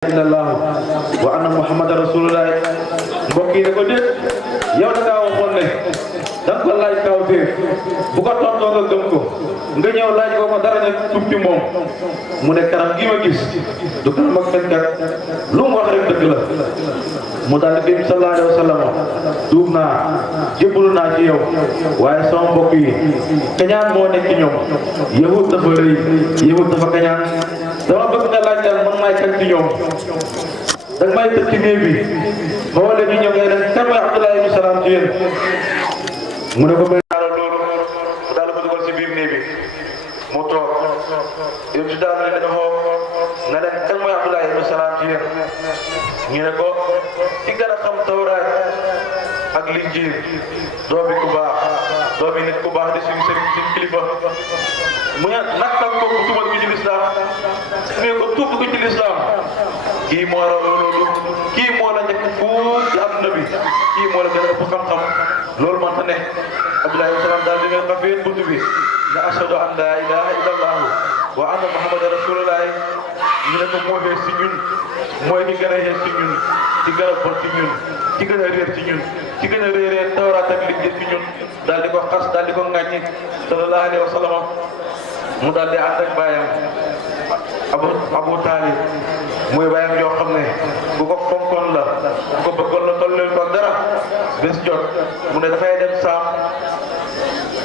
illallah wa anna muhammadar rasulullah mbokk yi ne ko déet yow da ngaa waxoon ne da nga ko laaj kawteef bu ko tontoo nga gëm ko nga ñëw laaj ko dara ne tuub ci moom mu ne kanam gi ma gis du kanam ak fenkat lu mu wax rek dëgg la mu daal di dem sallallahu alayhi wa sallam tuub naa jébbalu naa ci yow waaye sama mbokk yi kañaan moo nekk ci ñoom yahut dafa rëy yahut dafa kañaan dama bëgg nga laaj daal man maay kan ci ñoom dag may tëj ci néeg bi ba wala ñu ñëw ngay leen kan mooy Abdullah ibn Salaam ci yéen mu ne ko may naa la loolu mu daal ko dugal ci biir néeg bi mu toog yow ci daal ne dafa xoo na leen kan mooy Abdullah ibn Salaam ci yéen ñu ne ko ci gën a xam Tawraat ak Linjiil doomi ku baax doomi nit ku baax di suñu sëriñ suñu kilifa mu ne naka ko tuubal ko ci lislaam ne ko tuub ko ci lislaam kii moo raw loolu kii moo la njëkk fuuf ci àdduna bi kii moo la gën a ëpp xam-xam loolu man ta ne Abdoulaye salaam daal di ne nga feen bunt bi ne ashhadu an la ilaha illallah wa anna muhammadan rasulullah ñu ne ko moo xees ci ñun mooy ki gën a xees ci ñun ci gën a bon ci ñun ci gën a réer ci ñun ci gën a réeree Tawraat ak Linjiil ci ñun daal di ko xas daal di ko ŋàññi sallallahu alayhi wa sallam mu daal di ànd ak baayam Abu Taalib muy baayam yoo xam ne bu ko fonkoon la bu ko bëggoon la tolleel ko dara bés jot mu ne dafay dem saam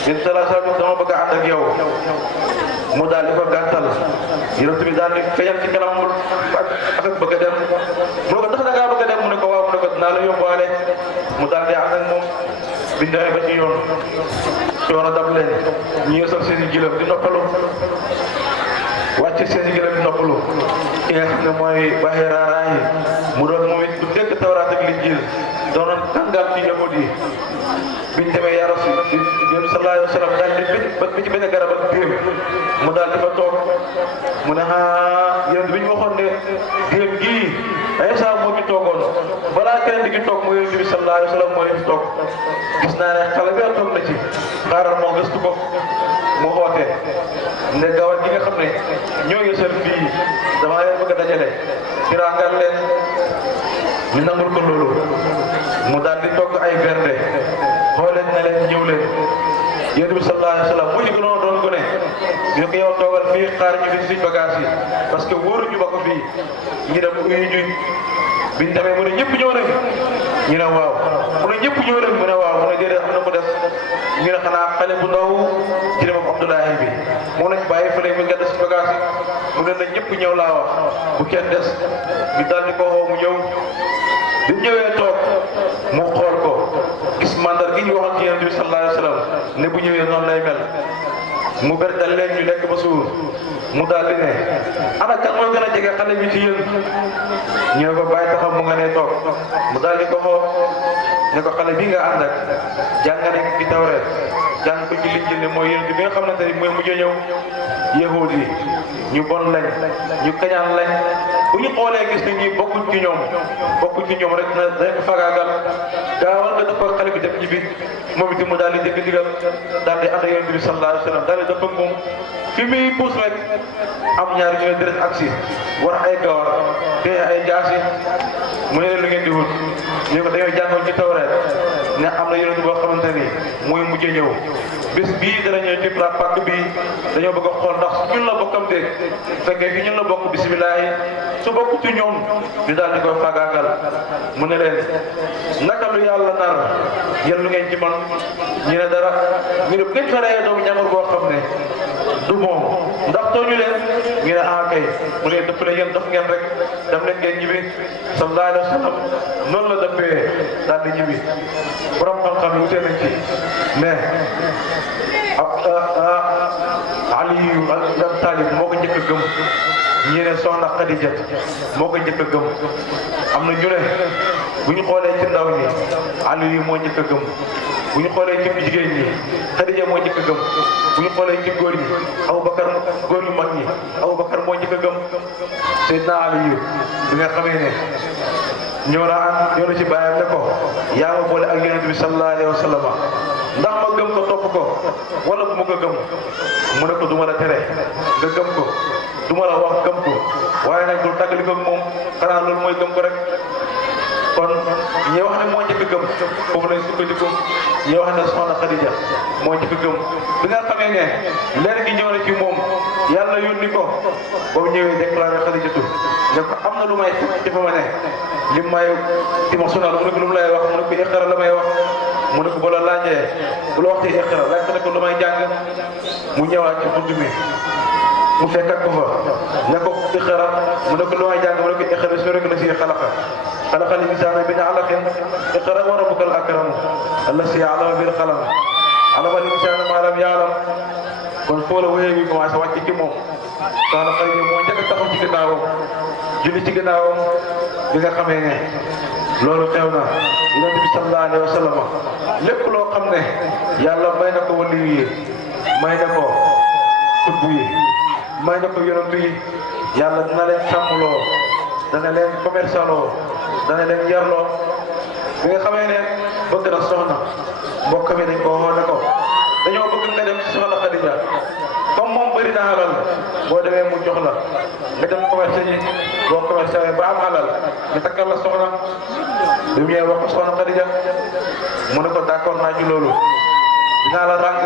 yéen sallallahu dama bëgg a ànd ak yow mu daal di ko gàttal yonent bi daal di feeñal ci kanam ak bëgg a dem mu ne ko ndax da ngaa bëgg a dem mu ne ko waaw mu ne ko dinaa la yóbbaale mu daal di ànd ak moom biñ demee ba ci yoon coono dab leen ñu yësal seen i gilëm di noppalu wàcc seen i gilëm di noppalu ki nga xam ne mooy Bahiraaraay mu doon moom it du dégg Tawraat ak Linjiil doonoon kàngaam ci yahud yi biñ demee yaa Rasul sallallahu alayhi wa sallam daal di ci benn garab ak déem mu daal di fa toog mu ne yéen bi ñu waxoon ne déem gii Iisaa moo fi toogoon balaa keneen di ki toog mooy Yonent bi sallallahu alayhi wa sallam moo fi toog gis naa ne xale bi toog na ci xaaral moo gëstu ko mu xoote ne gawar gi nga xam ne ñoo yësal fii damaa leen bëgg a dajale tiraangal leen ñu nangul ko loolu mu daal di togg ay bernde xooleen ne leen ñëw leen Yonent bi sallallahu alayhi wa sallam mu ñu gënoon doon ko ne ñu ko yow toogal fii xaar ñu fi suñ bagage yi parce que wóoruñu ba ko fii ñu dem uyu ñu biñ demee mu ne ñëpp ñëw nañ ñu ne waaw mu ne ñëpp ñëw nañ mu ne waaw mu ne déedéet am na ko def ñu ne xanaa xale bu ndaw ci dem ak Abdoulaye bi moo nañ bàyyi fële mi nga des si bagage yi mu ne na ñëpp ñëw laa wax bu kenn des ñu daal di ko xoo mu ñëw bi mu ñëwee toog mu xool ko gis mandar gi ñu waxoon ci Yonent bi sallallahu alayhi wa sallam ne bu ñëwee noonu lay mel mu berdal leen ñu lekk ba suur mu daal di ne ana kan moo gën a jege xale bi ci yéen ñu ne ko bàyyi taxam mu nga ne toog mu daal di ko xoo ne ko xale bi nga ànd ak jàng nañ ci Tawreet jàng ko ci Linjiil ne mooy Yonent bi nga xamante ni mooy mujj ñëw yahuud yi ñu bon lañ ñu kañaan lañ bu ñu xoolee gis ne ñi bokkuñ ci ñoom rek na dañ ko fagaagal gaawal nga dëpp xale bi dem ci bi moom itam mu daal di dégg digal daal di ànd ak Yonent bi sallallahu alayhi wa sallam daal di dëpp ak moom fi muy puus rek am ñaari ñu ne dërët aksi war ay gawar te ay jaasi mu ne leen lu ngeen di wut ñu ko dañoo jàngoon ci Tawreet ne am na Yonent boo xamante ni mooy mujj ñëw bés bii dana ñëw ci pàkk bii dañoo bëgg a xool ndax ñun la bokkam dégg fekkee fi ñun la bokk bisimilah su bokk ci ñoom ñu daal di koy fagaagal mu ne leen naka lu yàlla nar yéen lu ngeen ci man ñu ne dara ñu ne bu ngeen faree doomu ñamar boo xam ne du moom ndax tooñu leen ñu ne kay mu ne dëpp ne yéen daf ngeen rek dem leen ngeen ñibbi sallallahu alayhi wa sallam noonu la dëppee daal di ñibbi borom xam-xam yi wutee nañ ci mais Aliyu Abi Taalib moo ko njëkk a gëm ñii ne soxna Xadija moo ko njëkk a gëm am na ñu ne bu ñu xoolee ci ndaw ñi Aliyu moo njëkk a gëm bu ñu xoolee ci jigéen ñi Xadija moo njëkk a gëm bu ñu xoolee ci góor ñi Abubakar góor yu mag ñi Abubakar moo njëkk a gëm Seydina Aliyu bi nga xamee ne ñëw na ci bàyyam ne ko yaa ma boole ak Yonent bi sallallahu alayhi wa sallam ndax ma gëm ko topp ko wala bu ma ko gëm mu ne ko du ma la tere nga gëm ko du ma la wax gëm ko waaye nag bul tàggali ko moom xanaa loolu mooy gëm ko rek. kon ñi wax ne moo njëkk a gëm foofu lañ sukkandiku ñi wax ne soxna Xadija moo njëkk a gëm bi nga xamee ne leer gi ñëw na ci moom yàlla yónni ko ba mu ñëwee déclaré Xadijatu ne ko am na lu may ci fa ma ne li may di ma sonal mu ne ko lu mu lay wax mu ne ko iqra la may wax mu ne ko bu la laajee bu la waxtee iqra laaj ko ne ko lu may jàng mu ñëwaat ci bunt bi mu fekkat ko fa ne ko iqra mu ne ko lu may jàng mu ne ko iqra soo rek la si xalaqal insaana min alaqin iqra wa rabbukal akram allazii allama bil qalam allamal insaana maa lam ya'lam kon foo la wéyee bi commencé wàcc ci moom soxna Xadija moo njëkk a taxaw ci gannaawam julli ci gannaawam bi nga xamee ne loolu xew na yonent bi sallallahu alayhi wa sallam lépp loo xam ne yàlla may na ko wali yi may na ko xutbu yi may na ko yonent yi yàlla dina leen sàmmloo dana leen commerçaloo dana leen yarloo bi nga xamee ne bëgg na soxna mbokk mi dañ ko waxoon ne ko dañoo bëgg nga dem ci soxna Xadija comme moom bëri na alal boo demee mu jox la nga dem commerce yi boo commerce ba am alal nga takkal la soxna bi mu ñëwee wax ko soxna Xadija mu ne ko d'accord naa ci loolu dinaa la ràng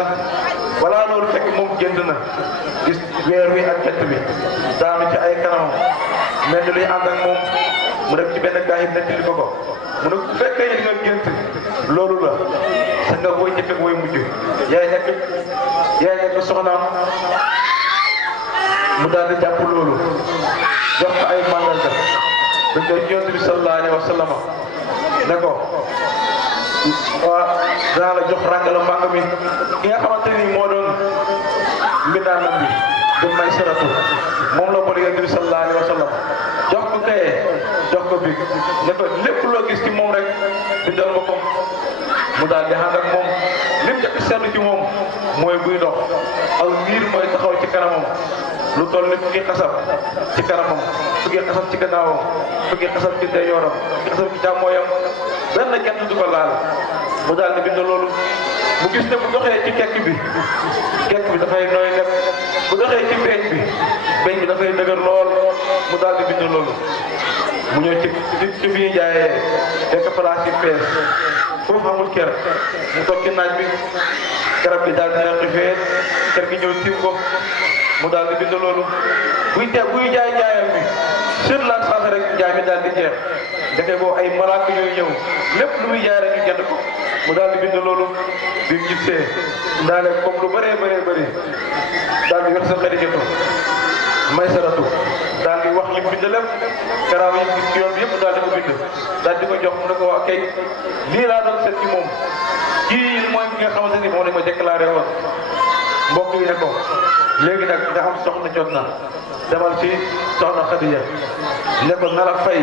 balaa loolu fekk moom jënd na gis weer wi ak jant bi daanu ci ay kanamam mel ni luy ànd ak moom mu dem ci benn gaa yi nettali ko mu ne bu fekkee li nga gént loolu la sa nga woy njëkk ak woy mujj yaay nekk soxnaam mu daal di jàpp loolu jox ko ay mandarga dañ koy Yonent bi sallallahu alayhi wa sallam ne ko danaa la jox ràngala màng mi ki nga xamante ni moo doon mbindaanam bi du may saratu moom la boole Yonent bi sallallahu alayhi wa sallam jox ko kaye jox ko big ne ko lépp loo gis ci moom rek bindal ma ko mu daal di ànd ak moom lim njëkk seetlu ci moom mooy buy dox aw niir mooy taxaw ci kanamam lu toll ni fukki xasab ci kanamam fukki xasab ci gannaawam fukki xasab ci ndeyjooram fukki xasab ci càmmooyam benn jant du ko laal mu daal di bind loolu mu gis ne bu doxee ci kekk bi dafay nooy nepp bu doxee ci beeñ bi dafay dëgër lool mu daal di bind loolu mu ñëw ci fi ñuy jaayee fekk place yi fees foofu amul kër mu toog ci naaj bi garab bi daal dina xifee kër gi ñëw tiim ko mu daal di bind loolu buy jaay jaayam bi sur la sens rek jaay mi daal di jeex dafay boo ay malaaka ñooy ñëw lépp lu muy jaay rek ñu jënd ko mu daal di bind loolu bi mu gisee ndaale comme lu bëree daal di wax sa Xadijatu may saratu daal di wax li mu bind lépp garaaw yi gis ci yoon bi yëpp daal di ko bind daal di ko jox mu ne ko waa kay lii laa doon seet ci moom kii mooy ki nga xamante ni moom lañ ma déclaré woon mbokk yi ne ko léegi nag nga am soxna jot na demal ci soxna Xadija ne ko na la fay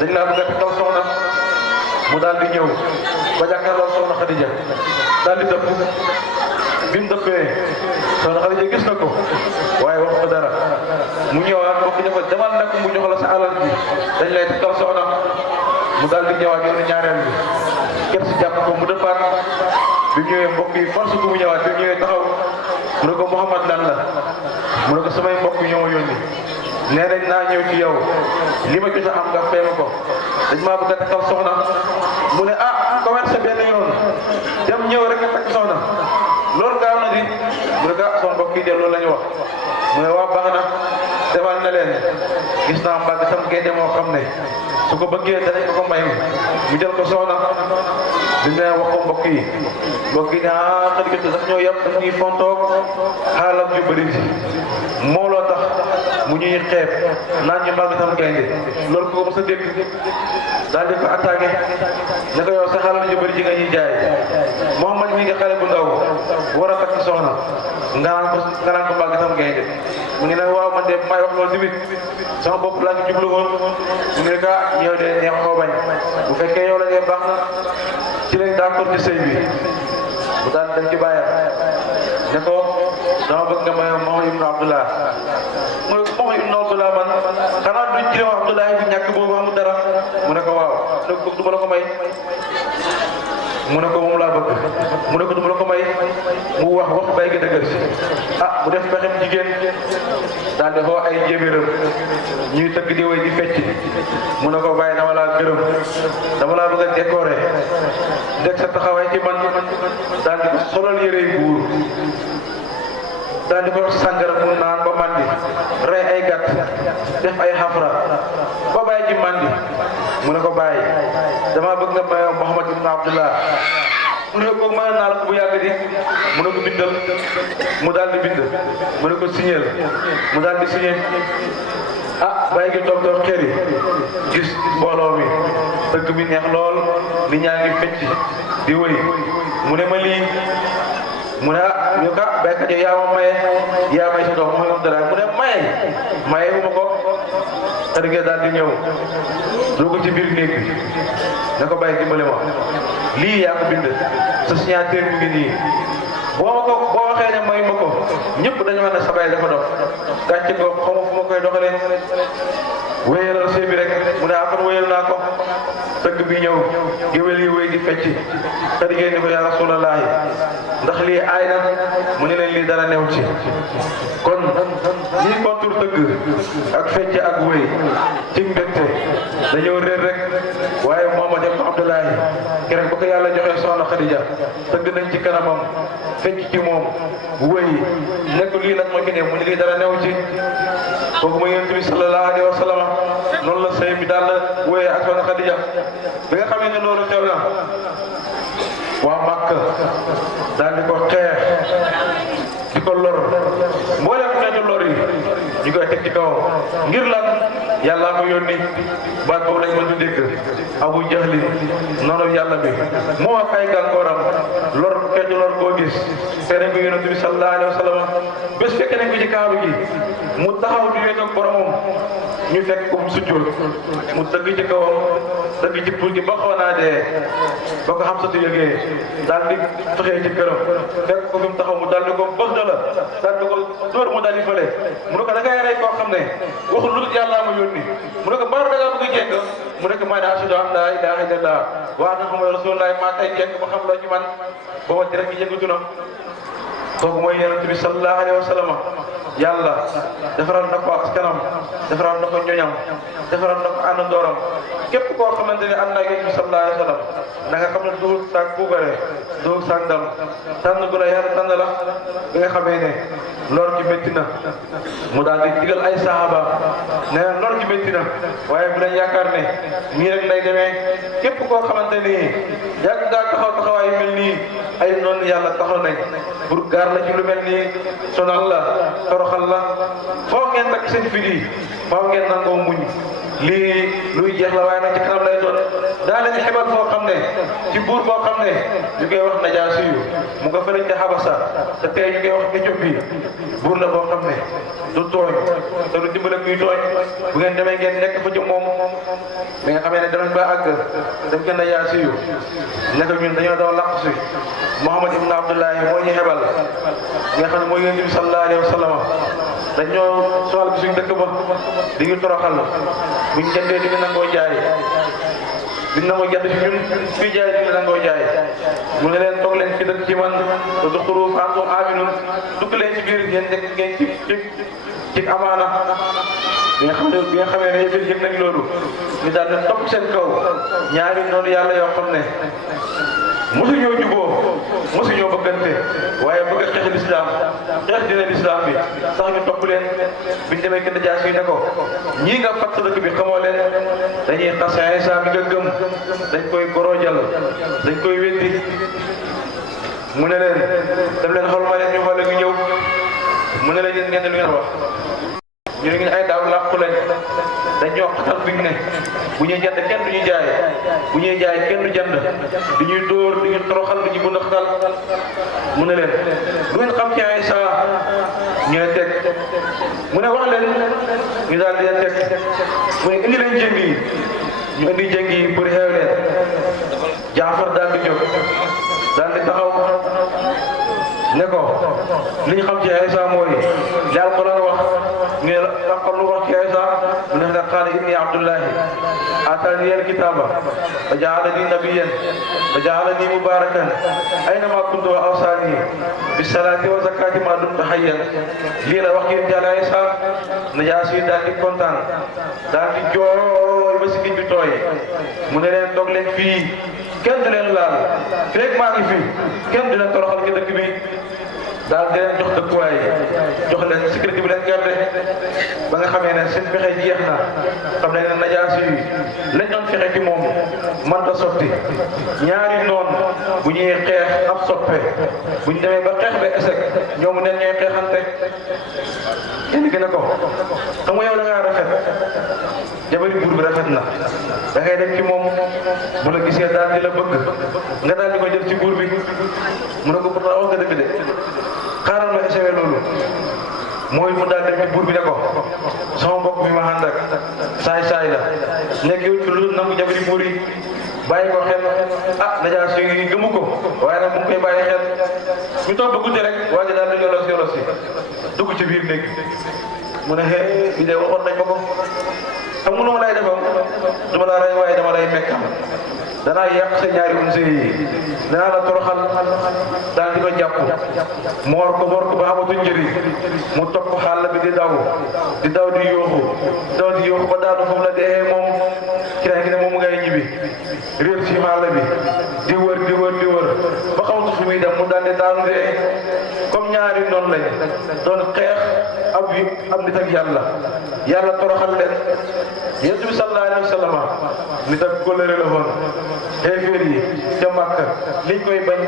dañ laa bëgg a takkal soxna mu daal di ñëw ba jàkkaarloo soxna Xadija daal di dëpp bi mu dëppee soxna Xadija gis na ko waaye wax ko dara mu ñëwaat mbokk ñu ko demal nag mu jox la sa alal bi dañ lay takkal soxna mu daal di ñëwaat yoonu ñaareel bi kenn si jàpp ko mu dëppaat bi mu ñëwee mbokk yi force bu mu ñëwaat bi mu ñëwee taxaw mu ne ko Muhammad lan la mu ne ko samay mbokk ñoo ma yónni nee nañ naa ñëw ci yow li ma jot a am nga fay ma ko dañ maa bëgg a takkal soxna mu ne commerce benn yoon dem ñëw rek nga takk soxna loolu gaaw na di mu ne sama mbokk yi de loolu la ñu wax mu ne waa baax na demal na leen gis naa mbàgg tam gaynde moo xam ne su ko bëggee danañ ko may mu jël ko soxna bi ne wax ko mbokk yi ne Xadijatu daf ñoo yàpp daf ñuy fontoog xaalam yu bëri moo loo tax mu ñuy xeeb naan ñu mbàgg tam gaynde loolu ko mos a dégg daal di ko attaqué ne ko yow sa xaalam yu bëri ji nga ñuy jaay Muhammad mi nga xale bu ndaw war a takk soxna nga naan ko mbàgg tam gaynde mu ngi ne waaw man de may wax loolu tamit sama bopp laa ngi jublu woon mu ngi ne ka ñëw de neex koo bañ bu fekkee yow la dee baax na ci lañ d'accord ci sëy bi bu daal dañ ci bàyyam ne ko dama bëgg nga may Mouhamed Ibn Abdallah mu ne ko Mouhamed Ibn Abdallah man xanaa duñ ci wax Abdallah bi ñàkk boobu amul dara mu ne ko waaw mu ne ko du ma la ko may mu ne ko moom laa bëgg mu ne ko du ma la ko may mu wax bay gi dëgër si mu def pexem jigéen daal di xoo ay jébéram ñuy tëgg di way di fecc mu ne ko bàyyi dama laa gërëm dama laa bëgg a décorer deg sa taxawaay ci man daal di ko solal yére yu buur daal di ko sàngara mu naan ba mandi rey ay gàtt def ay xafra ba bàyyi ji mandi mu ne ko bàyyi dama bëgg nga may Mouhamed Ibn Abdallah mu ne ko mën naa la ko bu yàgg di mu ne ko bindal mu daal di bind mu ne ko signé mu daal di signé bàyyi gi toog toog xëri gis mbooloo mi dëgg bi neex lool li ñaa ngi fecc di wëy mu ne ma lii mu ne ñu baykat yi yaa ma maye yaa may sa doom Mouhamed Abdallah mu ne maye wu ma ko xëy daal di ñëw dugg ci biir néeg bi ne ko bàyyi dimbale ma lii yaa ko bind sa signature mi ngi nii boo waxee ne may ma ko ñëpp dañu mën a sabay dafa dox gàcce ko xaw ma fu ma koy doxalee wéyalal sëy bi rek mu ne kon wéyal naa ko dëgg bi ñëw géwél yi wéy di fecc xëy ni ko yaa Rasulallah ndax lii aay na mu ne leen lii dara new ci kon lii kontur dëgg ak fecc ak wéy ci mbégte dañoo réer rek waaye Mouhamed Ibn Abdallah keroog ba ko yàlla joxee soxna Khadija tëgg nañ ci kanamam fecc ci moom wéy nekk lii nag moo ci ne mu ne lii dara new ci kooku mooy Yonent bi sallallahu alayhi wa sallam noonu la sëy bi daal la wéyee ak soxna Khadija bi nga xamee ne loolu xew na waa Makka daal di ko xeex di ko lor mboolem xeetu lor yi ñu koy teg ci kawam ngir lan yàlla ko yónni baat boobu lañ mën di dégg Abu Jahli noonu yàlla bi moo ak ay gànkooram lor xeetu lor koo gis tere ko Yonent bi sallallahu alayhi wa sallam bés fekk nañ ko ci kaaba gi mu taxaw di wéet ak boromam ñu fekk ko mu sujjóot mu dëgg ci kawam dëgg ci pour gi ba xaw naa dee ba ko xam satu yëgee daal di fexee ci këram fekk ko fi mu taxaw mu daal di ko bëx da la daal di ko dóor mu daal di fële mu ne ko da ngay rey koo xam ne waxul lu dul yàlla ma yónni mu ne ko mbar da ngaa bëgg a jekk mu ne ko maa ne ashhadu an laa ilaaha illallah wa anna muhammadan rasulullah maa tay jekk ba xam loo ci man booba ci rek gi yëngatu na kooku mooy Yonent bi sallallahu alayhi wa sallam yàlla defaral na ko askanam defaral na ko ñoñam defaral na ko àndandooram képp koo xamante ne ànd naa Yonent bi sallallahu alayhi wa sallam da nga xam ne dugul saak puugare dugul saak ndam tànn gu la yàlla tànn la bi nga xamee ne lor gi métti na mu daal di digal ay saxaaba ne lor gi métti na waaye bu leen yaakaar ne nii rek lay demee képp koo xamante ni yàgg ngaa taxawaay yu mel nii ay noonu yàlla taxaw nañ pour gaar la ci lu mel nii sonal la toroxal la foo ngeen takk seen fi di foo ngeen nangoo muñ lii luy jeex la waaye nag ci kanam lay doon daa leen xebal foo xam ne ci buur boo xam ne ñu koy wax Najaasi yu mu nga fële ca Habasa te tey ñu koy wax Éthiopie buur la boo xam ne du tooñ te du dimbale kuy tooñ bu ngeen demee ngeen nekk fa ci moom bi nga xamee ne danañ ba àgg dem ca Najaasi yu nekk ñun dañoo daw làq si Mouhamed Ibn Abdallah moo ñu xebal nga xam ne mooy Yonent bi sallallahu alayhi wa sallam dañoo soxal bi suñ dëkk ba di ñu toroxal buñ jëndee di ñu nangoo jaay di nangoo jënd fi ñun fii jaay di ñu nangoo jaay mu ne leen toog leen ci dëkk ci man te du xuru antum aminun dugg leen ci biir ngeen nekk ngeen ci amaana bi nga xamee ne yëpp yëg nañ loolu ñu daal di topp seen kaw ñaari noonu yàlla yoo xam ne mosuñoo juboo mosuñoo bëggante waaye bëgg a xeex lislaam xeex dina lislaam bi sax ñu topp leen biñ demee gën a jaas yi ne ko ñii nga fàtt dëkk bi xamoo leen dañuy xas Iisaa mi nga gëm dañ koy goroojal dañ koy weddi mu ne leen dem leen xool ma leen ñu xoole ñu ñëw mu ne leen yéen ngeen lu ngeen wax ñu ne ay daaw làqu lañ dañoo xatal biñ ne bu ñuy jënd kenn du ñu jaay bu ñuy jaay kenn du jënd di ñuy dóor di ñu toroxal di ñu bund xatal mu ne leen lu ngeen xam ci Iisaa ñu ne teg mu ne wax leen ñu daal di leen teg mu ne indi leen jëng yi ñu indi jëng yi pour xeew leen Jaafar daal di jóg daal di taxaw ne ko li ñu xam ci Isa mooy li Alquran wax ne la xam lu wax ci Isa mu ne qaala inni abdullahi atani alkitaba wa ja'alani nabiyyan wa ja'alani mubarakan aynama kuntu wa awsani bis salati wa zakati ma dumtu hayyan lii la wax ci Yàlla Isa Najaasi daal di kontaan daal di jooy ba si bi tooy mu ne leen toog leen fii kenn du leen laal fekk maa ngi fi kenn du leen toroxal ci dëkk bi daal di leen jox dëkkuwaay jox leen sécurité bi leen garde ba nga xamee ne seen pexe jeex na xam ne ne Najaasi yi lañ doon fexe ci moom mënta sotti ñaari noon bu ñuy xeex ab soppe bu ñu demee ba xeex ba échec ñoom neen ñooy xeexante kenn gën a ko xam nga yow da ngaa rafet jabari buur bi rafet na da ngay dem ci moom bu la gisee daal di la bëgg nga daal di ko jël ci buur bi mu ne ko pourtant wax nga dëgg de xaaral ma essayé loolu mooy mu daal dem ci buur bi ne ko sama mbokk mi ma ànd ak saay-saay la nekk yow ci lu nangu jabari buur yi bàyyi ko xel Najaasi yi gëmu ko waaye nag mu ngi koy bàyyi xel ñu toog ba guddi rek waa ji daal di yolos dugg ci biir néeg mu ne bi de waxoon nañ ma ko xam nga lu ma lay defam duma la rey waaye dama lay mekkam danaa yàq sa ñaari unse yi danaa la toroxal daal di ko jàpp moor ko ba amatuñ njëriñ mu topp xàll bi di daw di yooxu ba daanu fu mu la dee moom ki ne moom ngay ñibbi réer ci xàll bi di wër ba xamatu fu muy dem mu daal di daanu dee comme ñaari noonu lañ doon xeex ab nit ak yàlla toroxal leen Yonent bi sallallahu alayhi wa sallam nit ak kóllëre la woon xeeféer yi ca Makka liñ koy bañ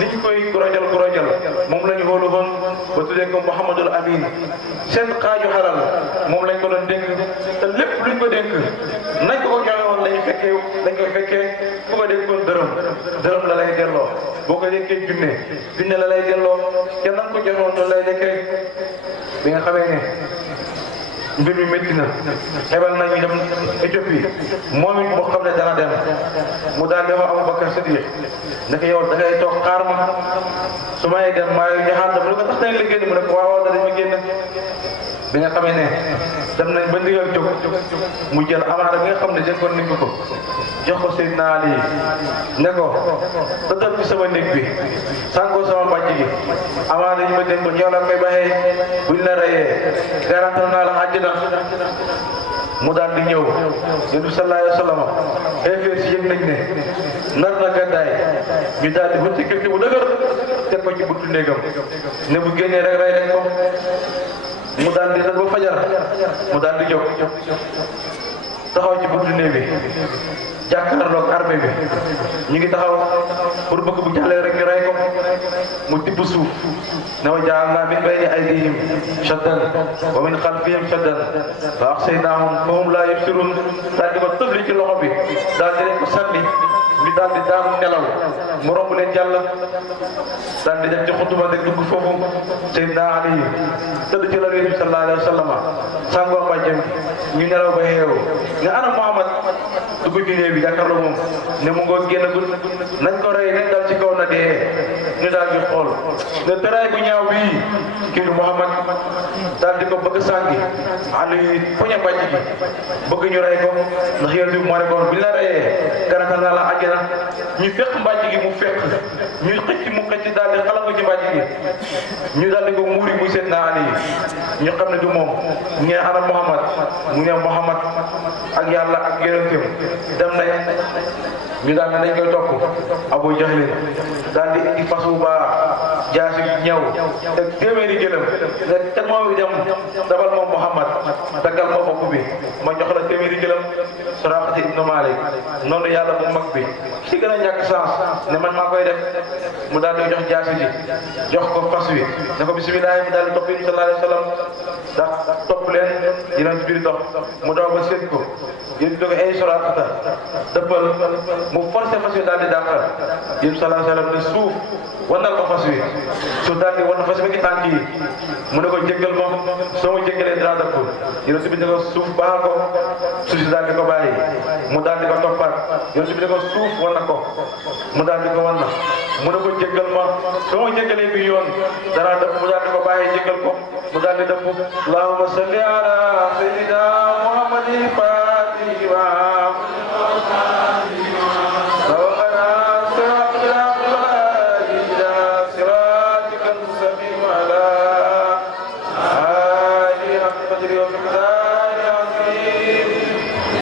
liñ koy gurojal moom la ñu xoolu woon ba tuddee ko Muhammadul Amin seen xaaju xalal moom lañ ko doon dénk te lépp luñ ko dénk nañ ko joxe woon lañ koy fekkee bu ko dénkoon dërëm la lay delloo boo ko dénkee junne la lay delloo te nan ko joxe woon loolu lay nekkee bi nga xamee ne mbir mi métti na xebal nañu dem Éthiopie moom it moo xam ne dana dem mu daal di wax Abubakar Sadiq naka yow da ngay toog xaar ma su may dem maa ngi ñaxaan mu ne ko tax nañ la génn mu ne ko waaw danañ ma génn bi nga xamee ne dem nañ ba ndigal jóg mu jël amaana bi nga xam ne dénkoon nañ ko jox ko Seydina Ali ne ko tëddal ci sama néeg bi sàngoo sama mbàjj gi amaana ñu ma dénkoon ñoo la koy baxee buñ la reyee garantal naa la àjjana mu daal di ñëw Yonent bi sallallahu alayhi wa sallam xeefeer si yëg nañ ne nar na gàddaay ñu daal di wuti sécurité bu dëgër teg ko ci buntu néegam ne bu génnee rek rey leen ko mu daal di ba fajar mu daal di jóg taxaw ci buntu néeg bi jàkkaarloog armée bi ñu ngi taxaw pour bëgg bu jàllee rek ñu rey ko mu tibb suuf ne wa ja'alnaa min bayni aydihim shaddan wa min xalfihim shaddan fa axsaynaahum fa hum laa yubsiruun daal di ko tëbli ci loxo bi daal di leen ko sànni ñu daal di daanu nelaw mu romb leen jàll daal di dem ci xutuba rek dugg foofu Seydina Ali tëdd ci la Yonent bi sallallahu alayhi wa sallam sàngoo mbàjjam ñu nelaw ba xeewu nga ana Muhammad dugg ci néeg bi jàkkaarloo moom ne mu ngoo génn gul nañ ko rey nañ dal ci kaw na dee ñu daal di xool ne tëraay bu ñaaw bii kii du Muhammad daal di ko bëgg sàngi Ali poñe mbàjj gi bëgg ñu rey ko ndax Yonent bi moo ne ko bi la reyee garantal naa la àjjana ñu fekk mbàjj gi mu fekk ñu xëcc mu xëcc daal di xala ko ci mbàjj gi ñu daal di ko muuri muy seet naa Ali ñu xam ne du moom ñu ne ana Muhammad mu ne Muhammad ak yàlla ak yonentam dem nañ ñu daal ne dañ koy topp Abu Jahl daal di indi fas bu baax jaasi ñëw te téeméeri gëlëm ne te moom dem dabal moom Muhammad daggal ma bopp bi ma jox la téeméeri gëlëm Suraqata ibnu Malik noonu yàlla bu mag bi ci gën a ñàkk chance ne man maa koy def mu daal di jox jaasi ji jox ko fas wi ne ko bisimilah mu daal di topp yi sallallahu alayhi wa sallam ndax topp leen dinañ ci biir dox mu daw ba séen ko yéen doge ay Suraqata dàqata dëppal mu forcé fas wi daal di dàqal yéen sallallahu alayhi wa sallam ne suuf wanal ko fas wi suuf daal di wan fas wi ci tànk yi mu ne ko jéggal ma soo ma jéggalee dinaa dëpp yonent bi ne ko suuf baax ko suuf si daal di ko bàyyi mu daal di ko toppaat yonent bi ne ko suuf wan na ko mu daal di ko wan na mu ne ko jéggal ma soo ma jéggalee bi yoon danaa dëpp mu daal di ko bàyyi jéggal ko mu daal di dëpp allahumma salli ala sayyidina muhammadin fatihi